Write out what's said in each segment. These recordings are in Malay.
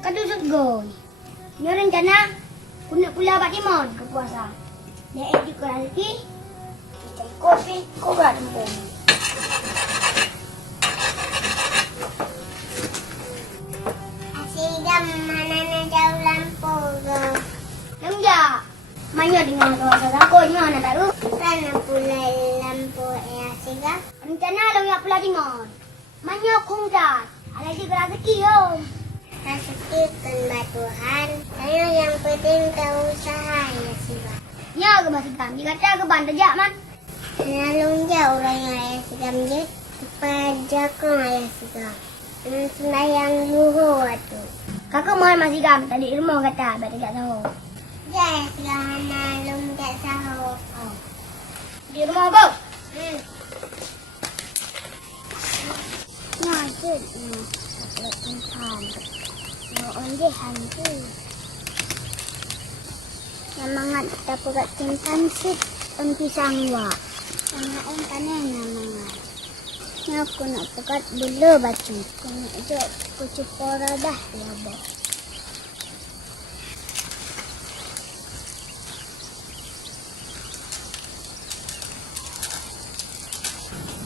Kadusot goy. Nyo rencana punya pula Pak Timon ke puasa. Dia edit ke lagi. Kita kopi, kau berempung. Asigam mana na jauh lampu ke? Enggak. Manyo dengan puasa aku nyo na tahu. Sana pula lampu asigam. Rencana lo ya pula Timon. Manyo kungkat. Alai di rezeki yo. Rezeki kan Tuhan. Saya yang penting tahu usaha ya siga. Nya ke masih kami kata ke bantu jak man. Nalung jauh orang yang asigam je. Pada kau asigam. Dengan sembahyang luhur tu. Kakak mohon masih gam tadi rumah kata baca jak tahu. Ya asigam nalung tak sahur. Oh. Di rumah go. Ngajut ni. Takut Tuhan. Noon dia hantu. Namangat kita pegat cintan sit pisang wa. Sama on tanah namangat. Ni aku nak pegat bela batu. Kena ajak kucupora dah laba.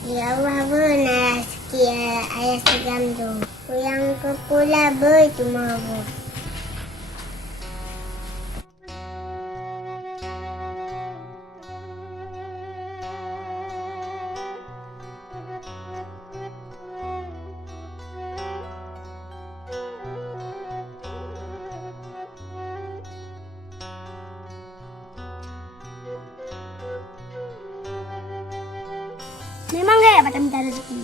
Ya Allah benar sikit ayah segam tu. Yang ke pula boy tu mahu. Memang gaya pada minta rezeki.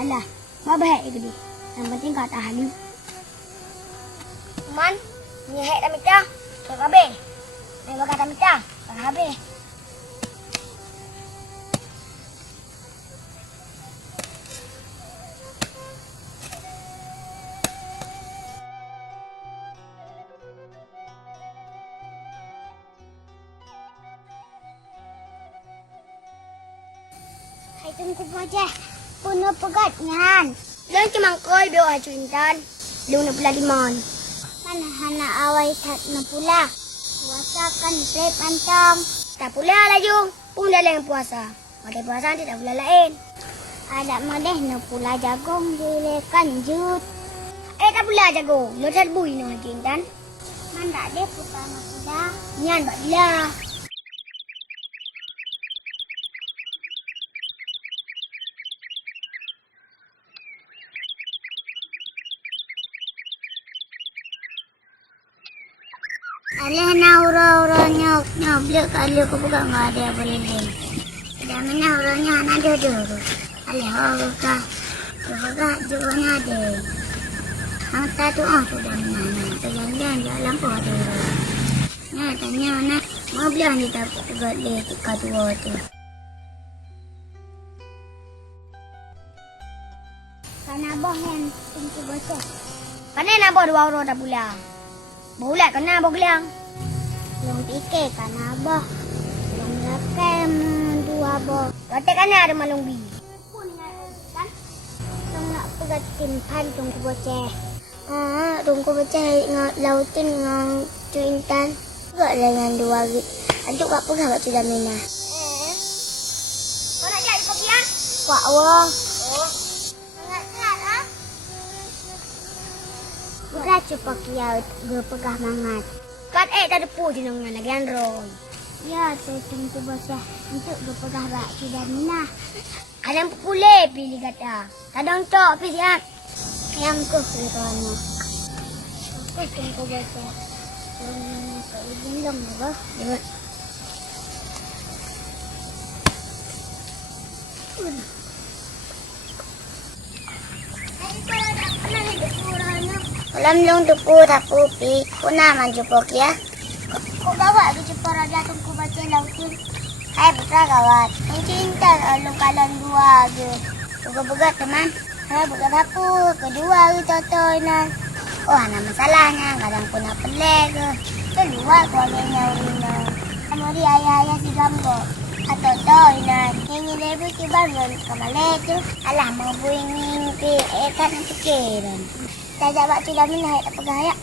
Alah, babah itu dia. Yang penting kau tahan ni. Man, ni hek dah minta. Kau habis. Ni bakal dah minta. Kau habis. Hai tunggu aja. Punya pegat nyan. Jangan cuma kau biar acu intan. Lu nak pula limon. Mana hana awai tak na pula. Puasa kan play pantang. Tak pula lah Jung. Pun dah lain puasa. Pada puasa nanti tak pula lain. Ada modeh na pula jagung dilekan jut. Tak pula jago. Lu tak bui no acu intan. Mana ada putar na pula. Nyan buat dia. Alah na ura-ura nyok blek kalau aku pegang enggak ada boleh lain. Dah mana uranya ada dulu. Alah ura. Pegang juga ada. Angta tu sudah mana. Terjangan jalan pun ada. Ya tanya nak mau beli ni tak pegang le tika dua tu. Kan abah yang tunggu bocah. Mana nak buat dua orang tak pula. Bulat kena boglang. Yang fikir kan abah. Yang rakam dua abah. Kata kan ada malung bi. Yang nak pegat timpan tunggu bocah. Tunggu bocah lautin dengan cu intan. Pegat dengan dua git. Aduk kat pegang kat cu Damina. Kau nak jadi kopi ah? Wak wah. Oh. Sangat sehat ah. Bukan cuba kia berpegah mangat. Kat tak ada pu jenengan lagi andron. Ya, saya tunggu bocah untuk berpegah rak cu Damina. Ada yang pulih pilih kata. Kadang tok pi sihat. Yang ku kerana. Aku tunggu bocah. Masuk ujung dong apa? Ya. Alam long tupu tapu pi. Kuna man jupok ya. Kau bawa ke jumpa raja tunggu baca lautin. Hai putra kawat. Cinta lu kalan dua je. Begat-begat teman. Hai begat apa? Kedua ke toto nan. Oh ada masalahnya. Kadang pun nak pelek ke. Keluar keluarganya Wina. Amori ayah-ayah si gambo. Atau toy nan. Ini lebih kibar ke malay tu. Alah mau buingin pi. Kan pikiran. Tajak bak sudah minat tak pegang ya.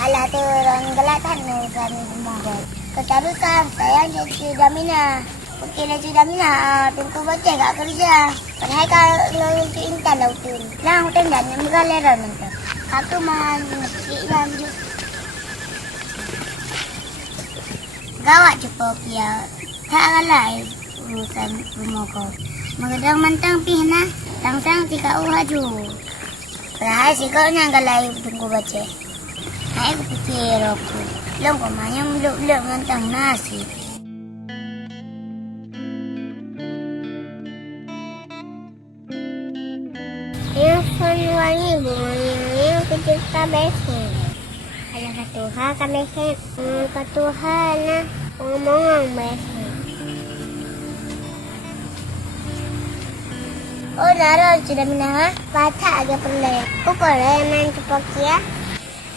Alah tu orang gelatan ni suami rumah dia. Keterusan sayang dia sudah minat. Okey lah sudah minat. Tunggu baca kat kerja. Padahal kalau untuk intan lah tu. Lah aku tendang yang bergaleran nanti. Aku mah sikit lah je. Gawat cepat dia. Tak galai urusan rumah kau. Mengadang mantang pih na. Tang-tang tika haju. Padahal si kau yang galai tunggu baca. Aku fikir aku. Long kau mah yang belum mantang nasi. Yang wangi bunga yang kecil kabeh. Kalau katuha kabeh. Katuha na ngomong beh. Oh naruh sudah minah. Baca aja perlu. Pukul main cepat ya.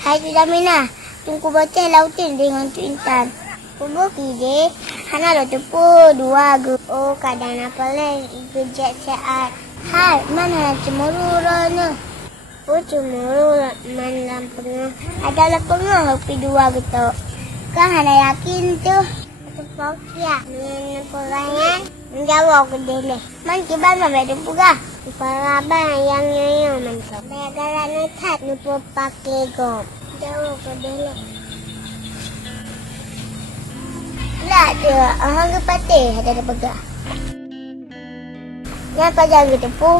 Hai sudah minah. Tunggu baca lautin dengan tu intan. Kubu kide. Hana lo tepu dua gu. Oh kadang apa le? Gejek seat. Hai mana cemuru rana. Oh cemuru mana pernah. Adalah pernah hopi dua gitu. Kau hana yakin tu. Cepat ya. Mana perangan. Menjawab ke dia. Man kiban mah ada buka. Para abang yang mantap. Negara netat nupo pakai gom. Jawab ke dia. Lah dia orang ke patih ada pegang. Kenapa jangan tepu?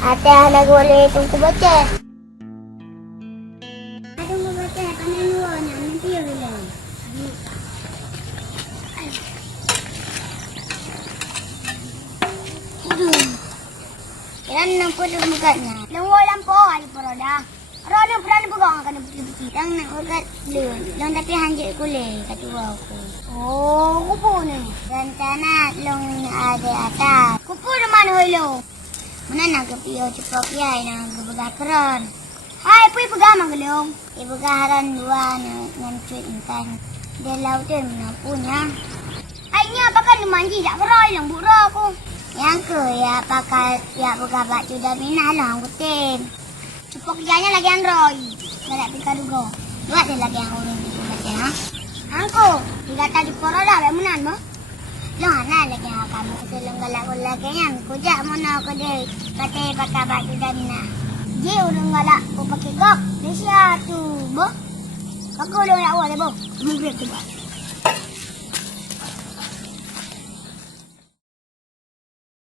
Ada anak boleh tunggu baca. Tunggu baca kanan luar nanti ya bilang. Yang nampak tu mukanya. Lengwa lampu ada peroda. Roda berani pegang akan bukti-bukti. Yang nak ugat dia. Long tapi hanjit kulit kata aku. Oh, kupu ni. Dan tanah long ada atas. Kupu di mana holo? Mana nak ke piau cepat piai nak ke pegang keran. Hai, pergi pegang mang gelong. Ibu kaharan dua nak cuit intan. Dia laut tu mana punya. Hai nya pakai ni manji tak kerai lang bura aku. Yang ke ya pakai ya buka baju dah minah lah angkutin. Cepat kerjanya lagi Android. Dah tak pikir juga. Buat dia lagi yang urus di baca ha. Angku, tiga tadi poro dah bemunan mo. Lo ana lagi yang kamu selong galak lagi yang kujak mana ko deh. Kata pakai baju dah minah. Je urang galak ko pakai gok. Desia tu bo. Aku lo nak buat bo. Mungkin tu buat.